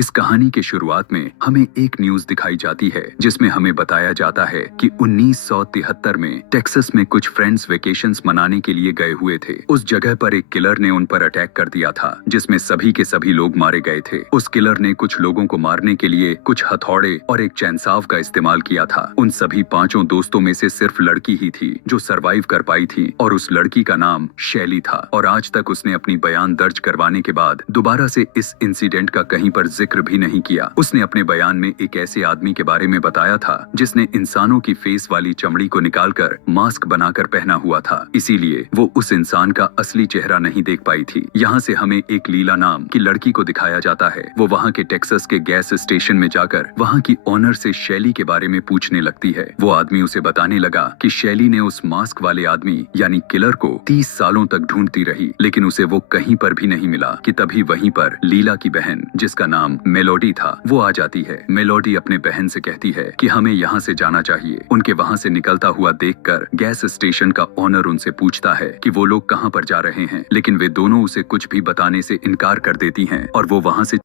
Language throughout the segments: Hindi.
इस कहानी के शुरुआत में हमें एक न्यूज दिखाई जाती है जिसमें हमें बताया जाता है कि 1973 में टेक्सास में कुछ फ्रेंड्स वेकेशंस मनाने के लिए गए हुए थे। उस जगह पर एक किलर ने उन पर अटैक कर दिया था जिसमें सभी के सभी लोग मारे गए थे। उस किलर ने कुछ लोगों को मारने के लिए कुछ हथौड़े और एक चैनसाव का इस्तेमाल किया था। उन सभी 5 दोस्तों में से सिर्फ लड़की ही थी जो सरवाइव कर पाई थी और उस लड़की का नाम शैली था। और आज तक उसने अपनी बयान दर्ज करवाने के बाद दोबारा से इस इंसिडेंट का कहीं पर जिक्र भी नहीं किया। उसने अपने बयान में एक ऐसे आदमी के बारे में बताया था जिसने इंसानों की फेस वाली चमड़ी को निकालकर मास्क बनाकर पहना हुआ था, इसीलिए वो उस इंसान का असली चेहरा नहीं देख पाई थी। यहाँ से हमें एक लीला नाम की लड़की को दिखाया जाता है। वो वहाँ के टेक्सास के गैस स्टेशन में जाकर वहाँ की ओनर से शैली के बारे में पूछने लगती है। वो आदमी उसे बताने लगा कि शैली ने उस मास्क वाले आदमी यानी किलर को 30 सालों तक ढूंढती रही लेकिन उसे वो कहीं पर भी नहीं मिला कि तभी वहीं पर लीला की बहन जिसका नाम मेलोडी था वो आ जाती है। मेलोडी अपने बहन से कहती है कि हमें यहाँ से जाना चाहिए। उनके वहाँ से निकलता हुआ देखकर गैस स्टेशन का ओनर उनसे पूछता है कि वो लोग कहाँ पर जा रहे हैं, लेकिन वे दोनों उसे कुछ भी बताने से इनकार कर देती हैं और वो वहाँ से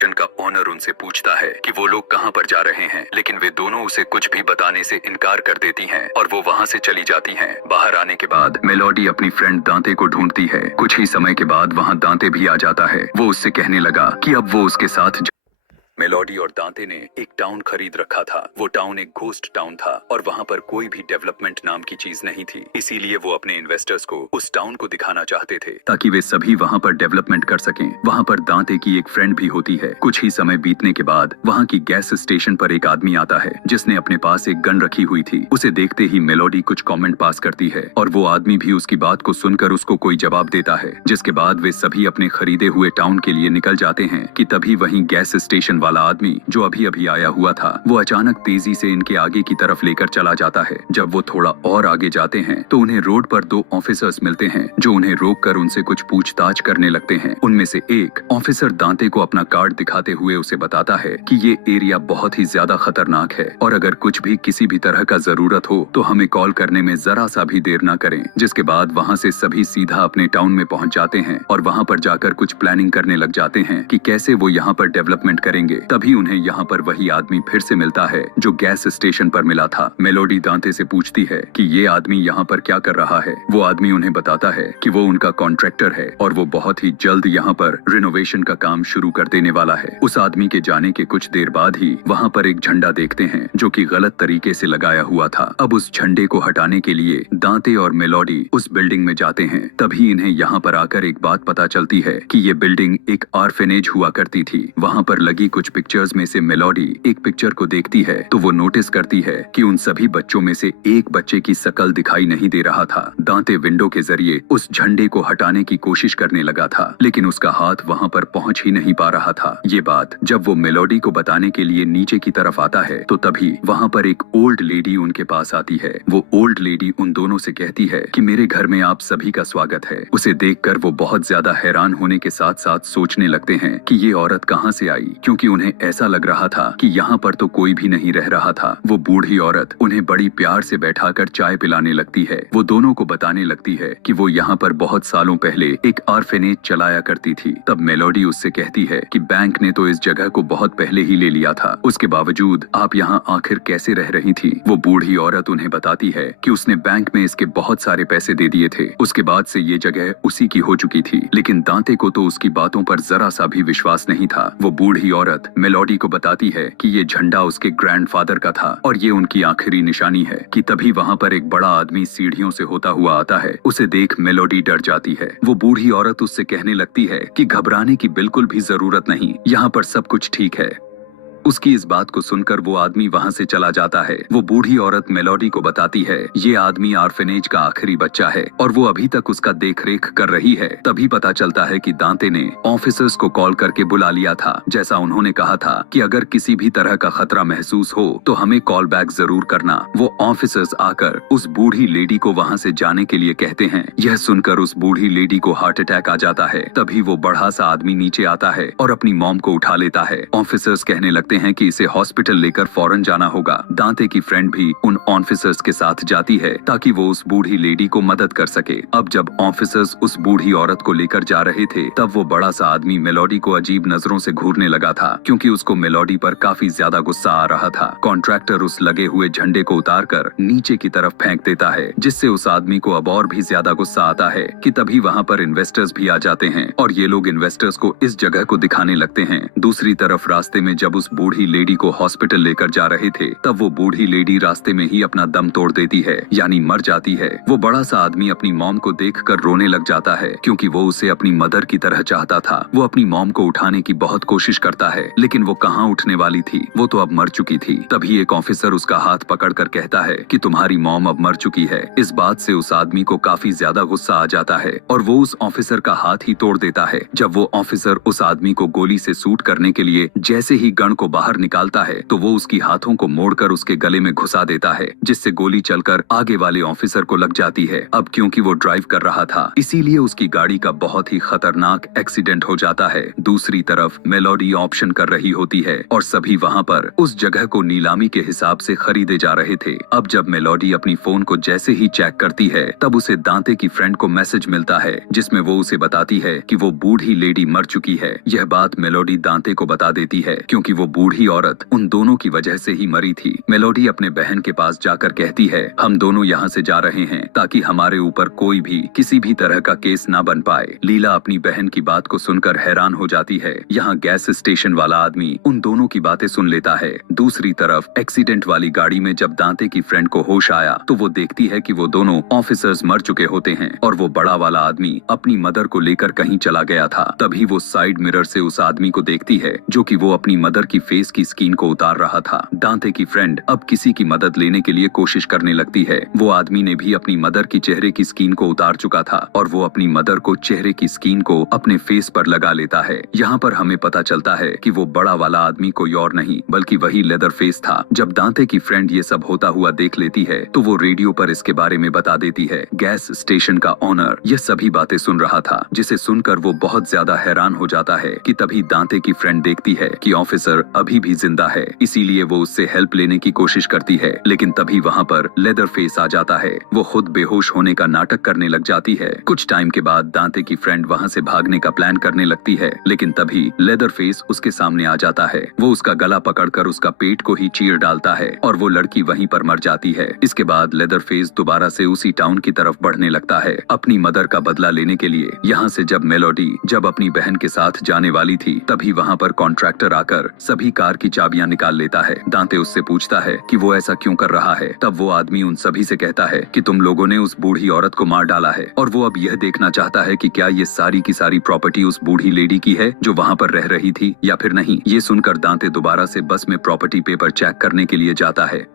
का ओनर उनसे पूछता है कि वो लोग कहाँ पर जा रहे हैं, लेकिन वे दोनों उसे कुछ भी बताने से इनकार कर देती हैं और वो वहाँ से चली जाती हैं। बाहर आने के बाद मेलोडी अपनी फ्रेंड दांते को ढूंढती है। कुछ ही समय के बाद वहाँ दांते भी आ जाता है। वो उससे कहने लगा कि अब वो उसके साथ मेलोडी और दांते ने एक टाउन खरीद रखा था। वो टाउन एक घोस्ट टाउन था और वहाँ पर कोई भी डेवलपमेंट नाम की चीज नहीं थी, इसीलिए वो अपने इन्वेस्टर्स को उस टाउन को दिखाना चाहते थे ताकि वे सभी वहाँ पर डेवलपमेंट कर सकें। वहाँ पर दांते की एक फ्रेंड भी होती है। कुछ ही समय बीतने के बाद वहाँ की गैस स्टेशन पर एक आदमी आता है जिसने अपने पास एक गन रखी हुई थी। उसे देखते ही मेलोडी कुछ कॉमेंट पास करती है और वो आदमी भी उसकी बात को सुनकर उसको कोई जवाब देता है, जिसके बाद वे सभी अपने खरीदे हुए टाउन के लिए निकल जाते हैं कि तभी वहीं गैस स्टेशन वाला आदमी जो अभी अभी आया हुआ था वो अचानक तेजी से इनके आगे की तरफ लेकर चला जाता है। जब वो थोड़ा और आगे जाते हैं तो उन्हें रोड पर 2 ऑफिसर्स मिलते हैं जो उन्हें रोककर उनसे कुछ पूछताछ करने लगते हैं। उनमें से एक ऑफिसर दांते को अपना कार्ड दिखाते हुए उसे बताता है कि ये एरिया बहुत ही ज्यादा खतरनाक है और अगर कुछ भी किसी भी तरह का जरूरत हो तो हमें कॉल करने में जरा सा भी देर ना करें। जिसके बाद वहाँ से सभी सीधा अपने टाउन में पहुँच जाते हैं और वहाँ पर जाकर कुछ प्लानिंग करने लग जाते हैं कि कैसे वो यहाँ पर डेवलपमेंट करेंगे। तभी उन्हें यहाँ पर वही आदमी फिर से मिलता है जो गैस स्टेशन पर मिला था। मेलोडी दांते से पूछती है कि ये आदमी यहाँ पर क्या कर रहा है। वो आदमी उन्हें बताता है कि वो उनका कॉन्ट्रैक्टर है और वो बहुत ही जल्द यहाँ पर रिनोवेशन का काम शुरू कर देने वाला है। उस आदमी के जाने के कुछ देर बाद ही वहाँ पर एक झंडा देखते हैं जो कि गलत तरीके से लगाया हुआ था। अब उस झंडे को हटाने के लिए दांते और मेलोडी उस बिल्डिंग में जाते हैं। तभी इन्हें यहाँ पर आकर एक बात पता चलती है कि ये बिल्डिंग एक ऑर्फेनेज हुआ करती थी। वहाँ पर लगी कुछ पिक्चर्स में से मेलोडी एक पिक्चर को देखती है तो वो नोटिस करती है कि उन सभी बच्चों में से एक बच्चे की शकल दिखाई नहीं दे रहा था। दांते विंडो के जरिए उस झंडे को हटाने की कोशिश करने लगा था लेकिन उसका हाथ वहाँ पर पहुँच ही नहीं पा रहा था। ये बात जब वो मेलोडी को बताने के लिए नीचे की तरफ आता है तो तभी वहाँ पर एक ओल्ड लेडी उनके पास आती है। वो ओल्ड लेडी उन दोनों से कहती है कि मेरे घर में आप सभी का स्वागत है। उसे देखकर वो बहुत ज्यादा हैरान होने के साथ साथ सोचने लगते हैं कि ये औरत कहाँ से आई, क्योंकि उन्हें ऐसा लग रहा था कि यहाँ पर तो कोई भी नहीं रह रहा था। वो बूढ़ी औरत उन्हें बड़ी प्यार से बैठाकर चाय पिलाने लगती है। वो दोनों को बताने लगती है कि वो यहाँ पर बहुत सालों पहले एक ऑर्फेनेज चलाया करती थी। तब मेलोडी उससे कहती है कि बैंक ने तो इस जगह को बहुत पहले ही ले लिया था, उसके बावजूद आप यहाँ आखिर कैसे रह रही थी। वो बूढ़ी औरत उन्हें बताती है कि उसने बैंक में इसके बहुत सारे पैसे दे दिए थे, उसके बाद से ये जगह उसी की हो चुकी थी। लेकिन दांते को तो उसकी बातों पर जरा सा भी विश्वास नहीं था। वो बूढ़ी औरत मेलोडी को बताती है कि ये झंडा उसके ग्रैंडफादर का था और ये उनकी आखिरी निशानी है कि तभी वहाँ पर एक बड़ा आदमी सीढ़ियों से होता हुआ आता है। उसे देख मेलोडी डर जाती है। वो बूढ़ी औरत उससे कहने लगती है कि घबराने की बिल्कुल भी जरूरत नहीं, यहाँ पर सब कुछ ठीक है। उसकी इस बात को सुनकर वो आदमी वहाँ से चला जाता है। वो बूढ़ी औरत मेलोडी को बताती है ये आदमी ऑर्फेनेज का आखिरी बच्चा है और वो अभी तक उसका देखरेख कर रही है। तभी पता चलता है कि दांते ने ऑफिसर्स को कॉल करके बुला लिया था। जैसा उन्होंने कहा था कि अगर किसी भी तरह का खतरा महसूस हो तो हमें कॉल बैक जरूर करना। वो ऑफिसर्स आकर उस बूढ़ी लेडी को वहाँ से जाने के लिए कहते हैं। यह सुनकर उस बूढ़ी लेडी को हार्ट अटैक आ जाता है। तभी वो बड़ा सा आदमी नीचे आता है और अपनी मॉम को उठा लेता है। ऑफिसर्स कहने लगते हैं कि इसे हॉस्पिटल लेकर फौरन जाना होगा। दांते की फ्रेंड भी उन ऑफिसर्स के साथ जाती है ताकि वो उस बूढ़ी लेडी को मदद कर सके। अब जब ऑफिसर्स उस बूढ़ी औरत को लेकर जा रहे थे तब वो बड़ा सा आदमी मेलोडी को अजीब नजरों से घूरने लगा था, क्योंकि उसको मेलोडी पर काफी ज्यादा गुस्सा आ रहा था। कॉन्ट्रैक्टर उस लगे हुए झंडे को उतारकर नीचे की तरफ फेंक देता है, जिससे उस आदमी को अब और भी ज्यादा गुस्सा आता है कि तभी वहाँ पर इन्वेस्टर्स भी आ जाते हैं और ये लोग इन्वेस्टर्स को इस जगह को दिखाने लगते हैं। दूसरी तरफ रास्ते में जब उस बूढ़ी लेडी को हॉस्पिटल लेकर जा रहे थे तब वो बूढ़ी लेडी रास्ते में ही अपना दम तोड़ देती है, यानी मर जाती है। वो बड़ा सा आदमी अपनी मॉम को देखकर रोने लग जाता है, क्योंकि वो उसे अपनी मदर की तरह चाहता था। वो अपनी मॉम को उठाने की बहुत कोशिश करता है, लेकिन वो कहाँ उठने वाली थी, वो तो अब मर चुकी थी। तभी एक ऑफिसर उसका हाथ पकड़कर कहता है कि तुम्हारी मॉम अब मर चुकी है। इस बात से उस आदमी को काफी ज्यादा गुस्सा आ जाता है और वो उस ऑफिसर का हाथ ही तोड़ देता है। जब वो ऑफिसर उस आदमी को गोली से शूट करने के लिए जैसे ही गन को बाहर निकालता है तो वो उसकी हाथों को मोड़कर उसके गले में घुसा देता है, जिससे गोली चलकर आगे वाले ऑफिसर को लग जाती है। अब क्योंकि वो ड्राइव कर रहा था इसीलिए उसकी गाड़ी का बहुत ही खतरनाक एक्सीडेंट हो जाता है। दूसरी तरफ मेलोडी ऑप्शन कर रही होती है और सभी वहाँ पर उस जगह को नीलामी के हिसाब से खरीदे जा रहे थे। अब जब मेलोडी अपनी फोन को जैसे ही चेक करती है तब उसे दांते की फ्रेंड को मैसेज मिलता है, जिसमें वो उसे बताती है कि वो बूढ़ी लेडी मर चुकी है। यह बात मेलोडी दांते को बता देती है, क्योंकि वो बूढ़ी औरत उन दोनों की वजह से ही मरी थी। मेलोडी अपने बहन के पास जाकर कहती है हम दोनों यहाँ से जा रहे हैं ताकि हमारे ऊपर कोई भी किसी भी तरह का केस ना बन पाए। लीला अपनी बहन की बात को सुनकर हैरान हो जाती है। यहाँ गैस स्टेशन वाला आदमी उन दोनों की बातें सुन लेता है। दूसरी तरफ एक्सीडेंट वाली गाड़ी में जब दांते की फ्रेंड को होश आया तो वो देखती है कि वो दोनों ऑफिसर्स मर चुके होते हैं और वो बड़ा वाला आदमी अपनी मदर को लेकर कहीं चला गया था। तभी वो साइड मिरर से उस आदमी को देखती है जो कि वो अपनी मदर की फेस की स्किन को उतार रहा था। दांते की फ्रेंड अब किसी की मदद लेने के लिए कोशिश करने लगती है। वो आदमी ने भी अपनी मदर की चेहरे की स्किन को उतार चुका था और वो अपनी मदर को चेहरे की स्किन को अपने फेस पर लगा लेता है। यहाँ पर हमें पता चलता है कि वो बड़ा वाला आदमी कोई और नहीं बल्कि वही लेदर फेस था। जब दांते की फ्रेंड ये सब होता हुआ देख लेती है तो वो रेडियो पर इसके बारे में बता देती है। गैस स्टेशन का ऑनर ये सभी बातें सुन रहा था, जिसे सुनकर वो बहुत ज्यादा हैरान हो जाता है कि तभी दांते की फ्रेंड देखती है कि ऑफिसर अभी भी जिंदा है, इसीलिए वो उससे हेल्प लेने की कोशिश करती है। लेकिन तभी वहाँ पर लेदर फेस आ जाता है। वो खुद बेहोश होने का नाटक करने लग जाती है। कुछ टाइम के बाद दांते की फ्रेंड वहाँ से भागने का प्लान करने लगती है, लेकिन तभी लेदर फेस उसके सामने आ जाता है। वो उसका गला पकड़कर उसका पेट को ही चीर डालता है और वो लड़की वहीं पर मर जाती है। इसके बाद लेदर फेस दोबारा से उसी टाउन की तरफ बढ़ने लगता है अपनी मदर का बदला लेने के लिए। यहाँ से जब मेलोडी अपनी बहन के साथ जाने वाली थी तभी वहाँ पर कॉन्ट्रैक्टर आकर सभी कार की चाबियां निकाल लेता है। दांते उससे पूछता है कि वो ऐसा क्यों कर रहा है। तब वो आदमी उन सभी से कहता है कि तुम लोगों ने उस बूढ़ी औरत को मार डाला है और वो अब यह देखना चाहता है कि क्या ये सारी की सारी प्रॉपर्टी उस बूढ़ी लेडी की है जो वहाँ पर रह रही थी या फिर नहीं। ये सुनकर दांते दोबारा से बस में प्रॉपर्टी पेपर चेक करने के लिए जाता है,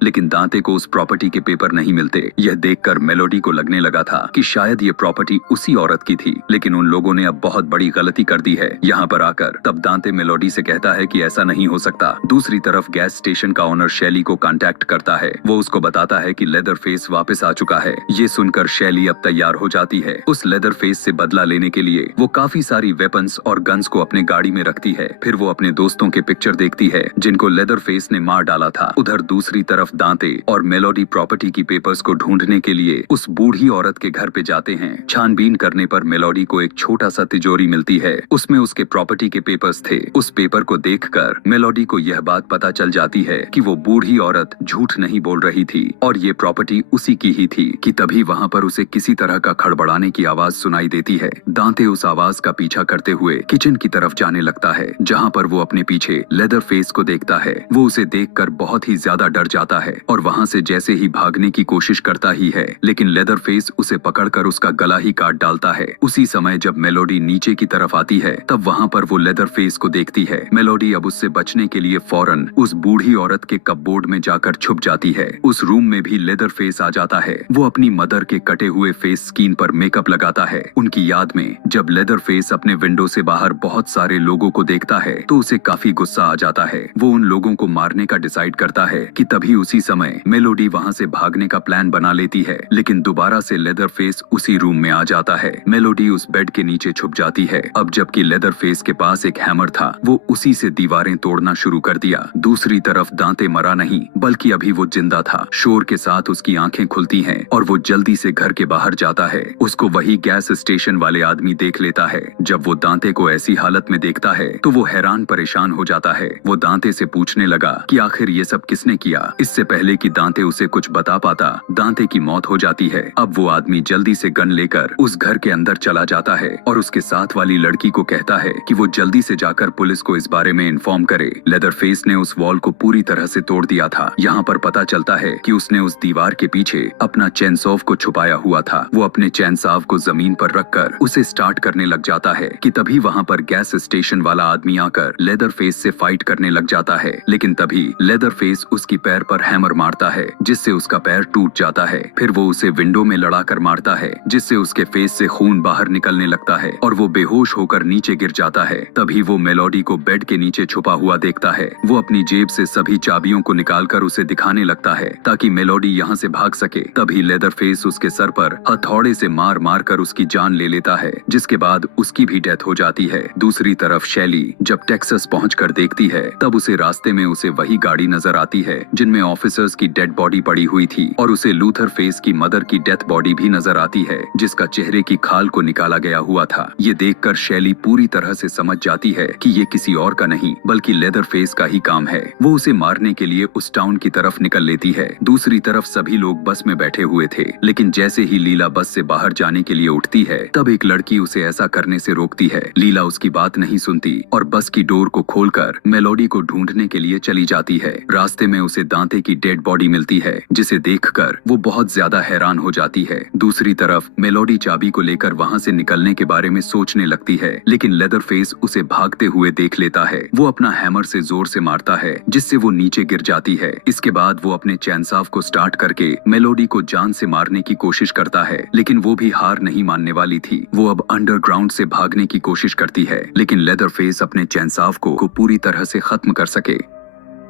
लेकिन दांते को उस प्रॉपर्टी के पेपर नहीं मिलते। यह देखकर मेलोडी को लगने लगा था कि शायद ये प्रॉपर्टी उसी औरत की थी, लेकिन उन लोगों ने अब बहुत बड़ी गलती कर दी है यहाँ पर आकर। तब दांते मेलोडी से कहता है कि ऐसा नहीं हो सकता। दूसरी तरफ गैस स्टेशन का ओनर शैली को कांटेक्ट करता है। वो उसको बताता है कि लेदर फेस वापस आ चुका है। ये सुनकर शैली अब तैयार हो जाती है। उस लेदर फेस से बदला लेने के लिए वो काफी सारी वेपन्स और गन्स को अपने गाड़ी में रखती है। फिर वो अपने दोस्तों के पिक्चर देखती है जिनको लेदर फेस ने मार डाला था। उधर दूसरी तरफ दांते और मेलोडी प्रॉपर्टी की पेपर्स को ढूंढने के लिए उस बूढ़ी औरत के घर पे जाते हैं। छानबीन करने पर मेलोडी को एक छोटा सा तिजोरी मिलती है। उसमें उसके प्रॉपर्टी के पेपर्स थे। उस पेपर को देखकर मेलोडी को यह बात पता चल जाती है कि वो बूढ़ी औरत झूठ नहीं बोल रही थी और ये प्रॉपर्टी उसी की ही थी। कि तभी वहाँ पर उसे किसी तरह का खड़बड़ाने की आवाज सुनाई देती है। दांते उस आवाज का पीछा करते हुए किचन की तरफ जाने लगता है, जहाँ पर वो अपने पीछे लेदर फेस को देखता है। वो उसे देखकर बहुत ही ज्यादा डर जाता है और वहाँ से जैसे ही भागने की कोशिश करता ही है, लेकिन लेदर फेस उसे पकड़कर उसका गला ही काट डालता है। उसी समय जब मेलोडी नीचे की तरफ आती है तब वहाँ पर वो लेदर फेस को देखती है। मेलोडी अब उससे बचने के लिए फौरन उस बूढ़ी औरत के कपबोर्ड में जाकर छुप जाती है। उस रूम में भी लेदर फेस आ जाता है। वो अपनी मदर के कटे हुए फेस स्किन पर मेकअप लगाता है। उनकी याद में जब लेदर फेस अपने विंडो से बाहर बहुत सारे लोगों को देखता है तो उसे काफी गुस्सा आ जाता है। वो उन लोगों को मारने का डिसाइड करता है कि तभी उसी समय मेलोडी वहाँ से भागने का प्लान बना लेती है, लेकिन दोबारा से लेदरफेस उसी रूम में आ जाता है। मेलोडी उस बेड के नीचे छुप जाती है। अब जबकि लेदरफेस के पास एक हैमर था, वो उसी से दीवारें तोड़ना शुरू कर दिया। दूसरी तरफ दांते मरा नहीं, बल्कि अभी वो जिंदा था। शोर के साथ उसकी आंखें खुलती हैं और वो जल्दी से घर के बाहर जाता है। उसको वही गैस स्टेशन वाले आदमी देख लेता है। जब वो दांते को ऐसी हालत में देखता है तो वो हैरान परेशान हो जाता है। वो दांते से पूछने लगा कि आखिर ये सब किसने किया। इससे पहले कि दांते उसे कुछ बता पाता, दांते की मौत हो जाती है। अब वो आदमी जल्दी से गन लेकर उस घर के अंदर चला जाता है और उसके साथ वाली लड़की को कहता है कि वो जल्दी से जाकर पुलिस को इस बारे में इन्फॉर्म करे। लेदरफेस ने उस वॉल को पूरी तरह से तोड़ दिया था। यहाँ पर पता चलता है कि उसने उस दीवार के पीछे अपना चेनसॉव को छुपाया हुआ था। वो अपने चेनसॉव को जमीन पर रखकर उसे स्टार्ट करने लग जाता है कि तभी वहाँ पर गैस स्टेशन वाला आदमी आकर लेदरफेस से फाइट करने लग जाता है। लेकिन तभी लेदरफेस उसकी पैर पर हैमर मारता है, जिससे उसका पैर टूट जाता है। फिर वो उसे विंडो में लड़ाकर मारता है, जिससे उसके फेस से खून बाहर निकलने लगता है और वो बेहोश होकर नीचे गिर जाता है। तभी वो मेलोडी को बेड के नीचे छुपा हुआ देखता है। वो अपनी जेब से सभी चाबियों को निकालकर उसे दिखाने लगता है ताकि मेलोडी यहाँ से भाग सके। तभी लेदरफेस उसके सर पर हथौड़े से मार मार कर उसकी जान ले लेता है, जिसके बाद उसकी भी डेथ हो जाती है। दूसरी तरफ शैली जब टेक्सास पहुंचकर देखती है, तब उसे रास्ते में उसे वही गाड़ी नजर आती है जिनमें ऑफिसर्स की डेड बॉडी पड़ी हुई थी, और उसे लूथर फेस की मदर की डेथ बॉडी भी नजर आती है, जिसका चेहरे की खाल को निकाला गया हुआ था। ये देखकर शैली पूरी तरह से समझ जाती है कि ये किसी और का नहीं बल्कि लेदरफेस का ही काम है। वो उसे मारने के लिए उस टाउन की तरफ निकल लेती है। दूसरी तरफ सभी लोग बस में बैठे हुए थे, लेकिन जैसे ही लीला बस से बाहर जाने के लिए उठती है, तब एक लड़की उसे ऐसा करने से रोकती है। लीला उसकी बात नहीं सुनती और बस की डोर को खोलकर मेलोडी को ढूंढने के लिए चली जाती है। रास्ते में उसे दांते की डेड बॉडी मिलती है, जिसे देखकर वो बहुत ज्यादा हैरान हो जाती है। दूसरी तरफ मेलोडी चाबी को लेकर वहाँ से निकलने के बारे में सोचने लगती है, लेकिन लेदरफेस उसे भागते हुए देख लेता है। वो अपना हैमर से जोर से मारता है, जिससे वो नीचे गिर जाती है। इसके बाद वो अपने चैनसॉव को स्टार्ट करके मेलोडी को जान से मारने की कोशिश करता है, लेकिन वो भी हार नहीं मानने वाली थी। वो अब अंडरग्राउंड से भागने की कोशिश करती है, लेकिन लेदरफेस अपने चैनसॉव को पूरी तरह से खत्म कर सके।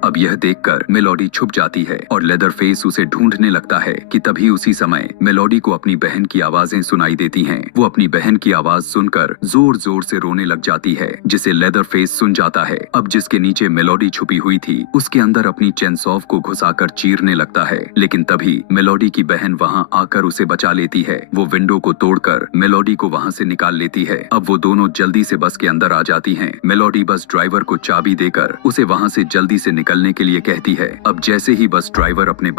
अब यह देखकर मेलोडी छुप जाती है और लेदरफेस उसे ढूंढने लगता है कि तभी उसी समय मेलोडी को अपनी बहन की आवाजें सुनाई देती हैं। वो अपनी बहन की आवाज सुनकर जोर जोर से रोने लग जाती है, जिसे लेदरफेस सुन जाता है। अब जिसके नीचे मेलोडी छुपी हुई थी, उसके अंदर अपनी चेनसॉव को घुसाकर चीरने लगता है, लेकिन तभी मेलोडी की बहन वहाँ आकर उसे बचा लेती है। वो विंडो को तोड़कर मेलोडी को वहाँ से निकाल लेती है। अब वो दोनों जल्दी से बस के अंदर आ जाती हैं। मेलोडी बस ड्राइवर को चाबी देकर उसे वहाँ से जल्दी से निकलने के लिए कहती है। अब जैसे ही बस ड्राइवर अपने